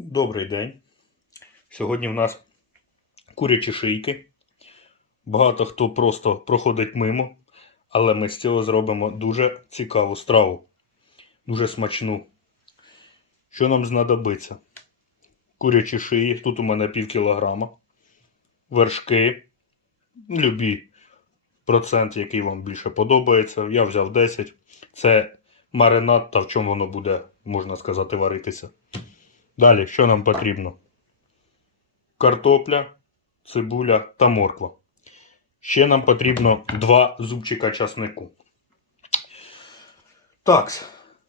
Добрий день. Сьогодні в нас курячі шийки. Багато хто просто проходить мимо, але ми з цього зробимо дуже цікаву страву. Дуже смачну. Що нам знадобиться? Курячі шиї, тут у мене пів кілограма. Вершки. Любі процент, який вам більше подобається. Я взяв 10. Це маринад та в чому воно буде, можна сказати, варитися. Далі, що нам потрібно? Картопля, цибуля та морква. Ще нам потрібно два зубчика часнику. Так,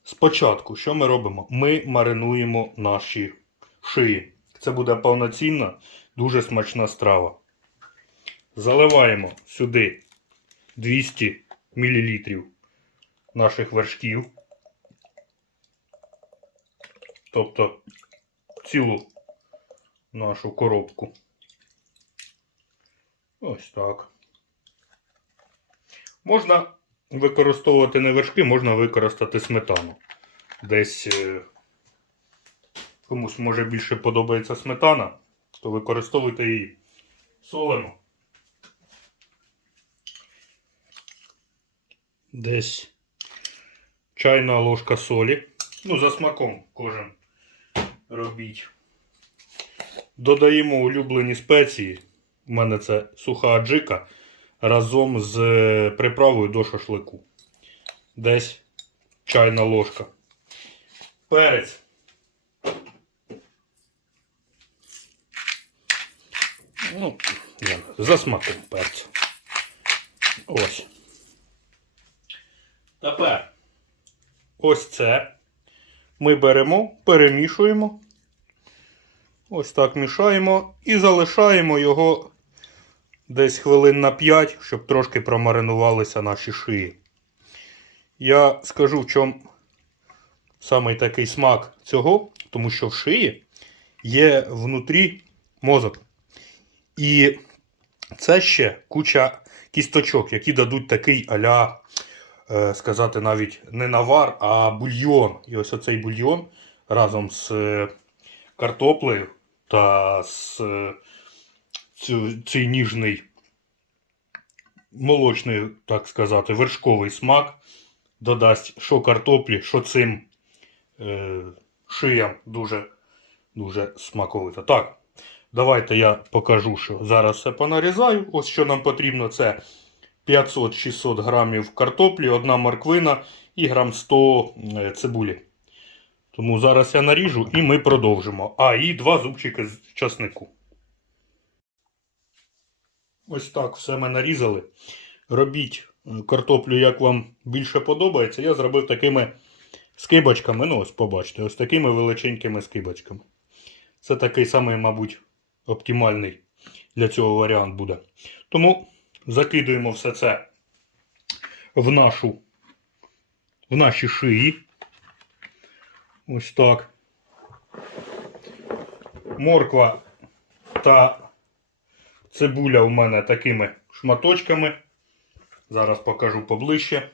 спочатку, що ми робимо? Ми маринуємо наші шиї. Це буде повноцінна, дуже смачна страва. Заливаємо сюди 200 мл наших вершків. Тобто цілу нашу коробку. Ось так. Можна використовувати не вершки, можна використати сметану. Десь е, комусь може більше подобається сметана, то використовуйте її. Солимо. Десь чайна ложка солі. Ну, за смаком кожен робіть. Додаємо улюблені спеції. У мене це суха аджика разом з е, приправою до шашлику. Десь чайна ложка. Перець. Ну, за смаком перцю. Ось. Тепер ось це ми беремо, перемішуємо. Ось так мішаємо і залишаємо його десь хвилин на 5, щоб трошки промаринувалися наші шиї. Я скажу, в чому саме такий смак цього, тому що в шиї є внутрі мозок. І це ще куча кісточок, які дадуть такий аля, сказати, навіть не навар, а бульйон. І ось оцей бульйон разом з е, картоплею та з е, цей ніжний молочний, так сказати, вершковий смак додасть що картоплі, що цим е, шиям дуже, дуже смаковито. Так, давайте я покажу, що зараз все понарізаю. Ось що нам потрібно, це 500-600 грамів картоплі, одна морквина і грам 100 е, цибулі. Тому зараз я наріжу і ми продовжимо. А, і два зубчики з часнику. Ось так все ми нарізали. Робіть е, картоплю, як вам більше подобається. Я зробив такими скибочками. Ну, ось побачите, ось такими величенькими скибочками. Це такий самий, мабуть, оптимальний для цього варіант буде. Тому закидуємо все це в нашу в наші шиї. Ось так. Морква та цибуля у мене такими шматочками. Зараз покажу поближче.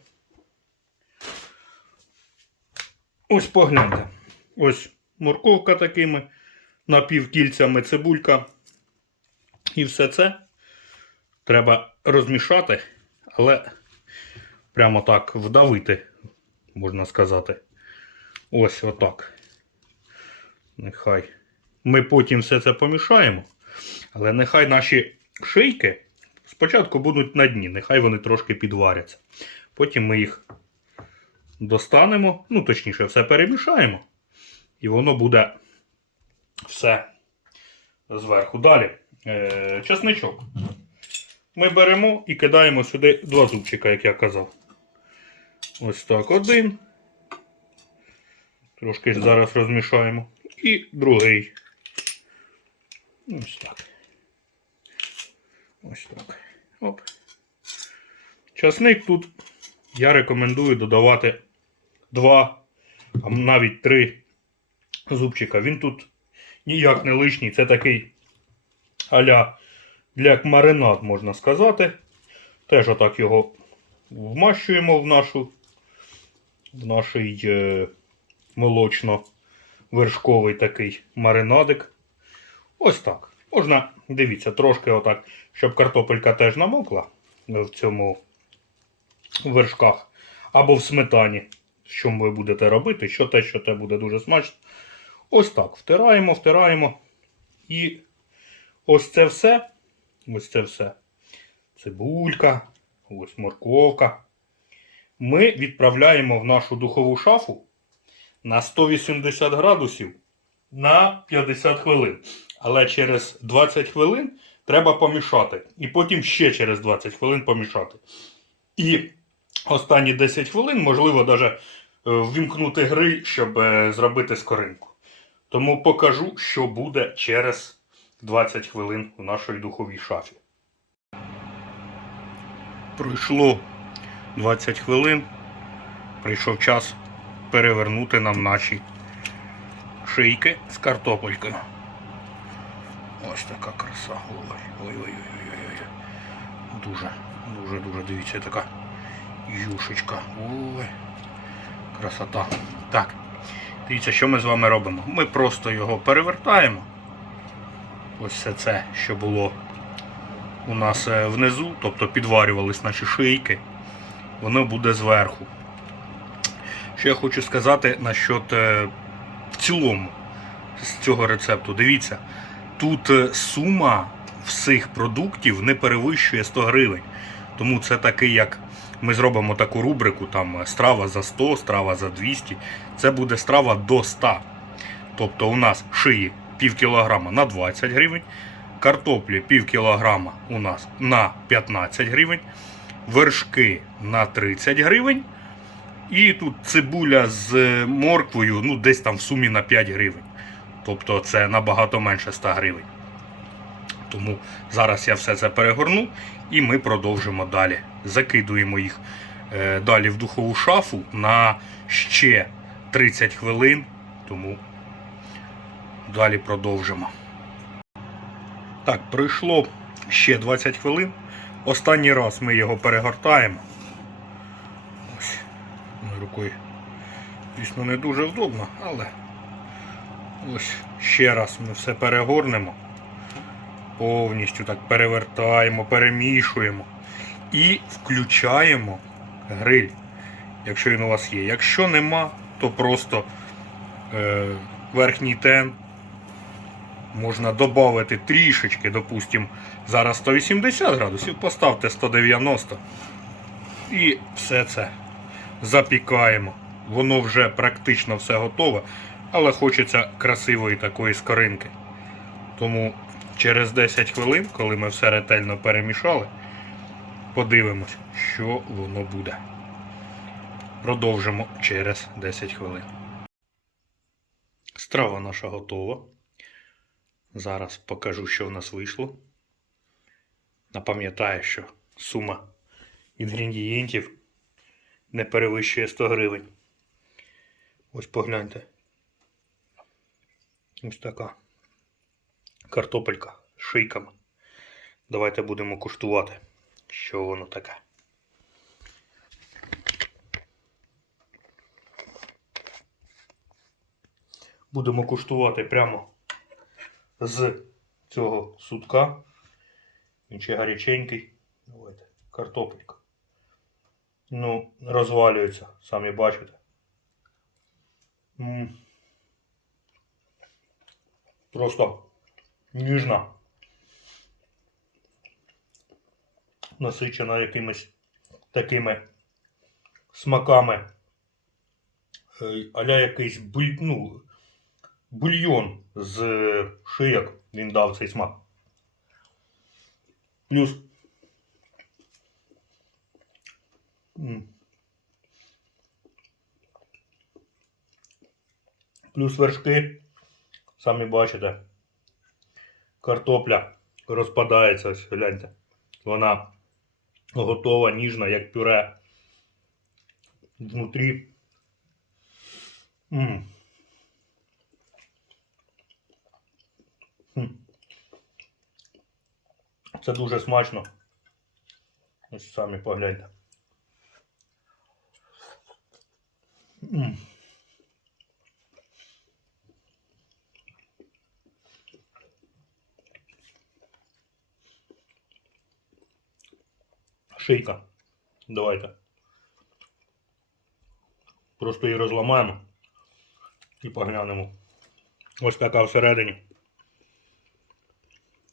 Ось погляньте. Ось морковка такими напівкільцями цибулька. І все це треба розмішати, але прямо так вдавити, можна сказати. Ось отак. Нехай. Ми потім все це помішаємо. Але нехай наші шийки спочатку будуть на дні, нехай вони трошки підваряться. Потім ми їх достанемо, ну, точніше, все перемішаємо. І воно буде все зверху. Далі. Е, чесничок. Ми беремо і кидаємо сюди два зубчика, як я казав. Ось так один. Трошки зараз розмішаємо. І другий. Ось так. Ось так. Оп. Часник тут я рекомендую додавати два, а навіть три зубчика. Він тут ніяк не лишній. Це такий аля як маринад, можна сказати. Теж отак його вмащуємо в нашу в нашій е, молочно вершковий такий маринадик. Ось так. Можна, дивіться, трошки отак, щоб картопелька теж намокла в цьому вершках. Або в сметані. Що ви будете робити, що те, що те буде дуже смачно. Ось так. Втираємо, втираємо. І ось це все. Ось це все. Цибулька, ось морковка. Ми відправляємо в нашу духову шафу на 180 градусів на 50 хвилин. Але через 20 хвилин треба помішати. І потім ще через 20 хвилин помішати. І останні 10 хвилин, можливо, навіть ввімкнути гриль, щоб е, зробити скоринку. Тому покажу, що буде через 20 хвилин в нашій духовій шафі. Пройшло 20 хвилин. Прийшов час перевернути нам наші шийки з картопелькою. Ось така краса. Ой, ой, ой, ой, ой, ой. Дуже, дуже, дуже дивіться, така юшечка. Ой. Красота. Так. Дивіться, що ми з вами робимо. Ми просто його перевертаємо. Ось все це, що було у нас е, внизу, тобто підварювались наші шийки, воно буде зверху. Що я хочу сказати насчет е, в цілому з цього рецепту. Дивіться, тут е, сума всіх продуктів не перевищує 100 гривень. Тому це такий, як ми зробимо таку рубрику, там страва за 100, страва за 200. Це буде страва до 100. Тобто у нас шиї пів кілограма на 20 гривень, картоплі пів кілограма у нас на 15 гривень, вершки на 30 гривень. І тут цибуля з морквою, ну десь там в сумі на 5 гривень. Тобто це набагато менше 100 гривень. Тому зараз я все це перегорну і ми продовжимо далі. Закидуємо їх е, далі в духову шафу на ще 30 хвилин. Тому далі продовжимо. Так, пройшло ще 20 хвилин. Останній раз ми його перегортаємо. Ось, рукою. Звісно, не дуже вдобно, але ось ще раз ми все перегорнемо. Повністю так перевертаємо, перемішуємо. І включаємо гриль, якщо він у вас є. Якщо нема, то просто е, верхній тен можна додати трішечки, допустимо, зараз 180 градусів, поставте 190 і все це запікаємо. Воно вже практично все готове, але хочеться красивої такої скоринки. Тому через 10 хвилин, коли ми все ретельно перемішали, подивимось, що воно буде. Продовжимо через 10 хвилин. Страва наша готова. Зараз покажу, що в нас вийшло. Напам'ятаю, що сума інгредієнтів не перевищує 100 гривень. Ось погляньте. Ось така картопелька з шийками. Давайте будемо куштувати, що воно таке. Будемо куштувати прямо з цього сутка. Він ще гаряченький. Давайте. Картопелька. Ну, розвалюється, самі бачите. Просто ніжна. Насичена якимись такими смаками. Е, Аля якийсь ну, бульйон з шийок він дав цей смак. Плюс. Плюс вершки, самі бачите, картопля розпадається, ось гляньте. Вона готова, ніжна, як пюре внутрі. М. Це дуже смачно. Ось самі погляньте. М Шийка. Давайте. Просто її розламаємо і поглянемо. Ось така всередині.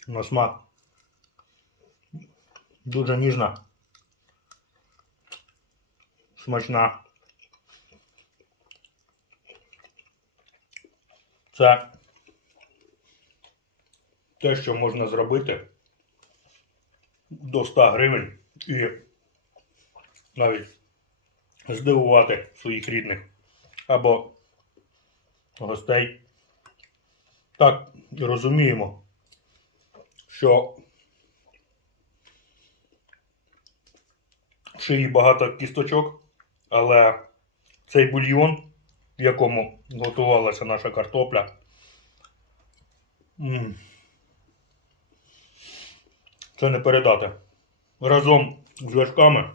На смак. Дуже ніжна. Смачна. Це те, що можна зробити до 100 гривень і навіть здивувати своїх рідних або гостей. Так розуміємо, що в шиї багато кісточок, але цей бульйон, в якому готувалася наша картопля, це не передати. Разом з вершками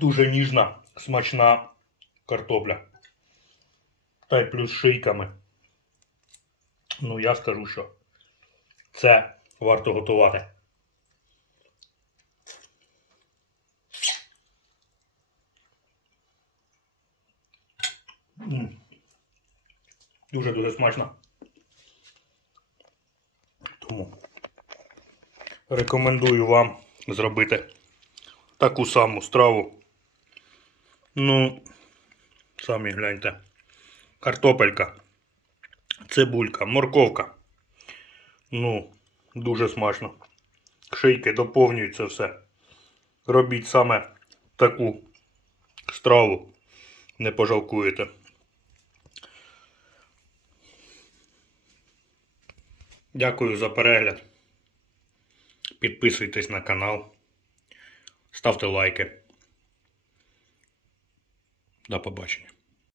дуже ніжна, смачна картопля. Та й плюс шийками. Ну, я скажу, що це варто готувати. Дуже-дуже смачно. Тому рекомендую вам зробити таку саму страву. Ну, самі гляньте. Картопелька, цибулька, морковка. Ну, дуже смачно. Шийки доповнюють це все. Робіть саме таку страву. Не пожалкуєте. Дякую за перегляд. Підписуйтесь на канал. Ставте лайки. До побачення.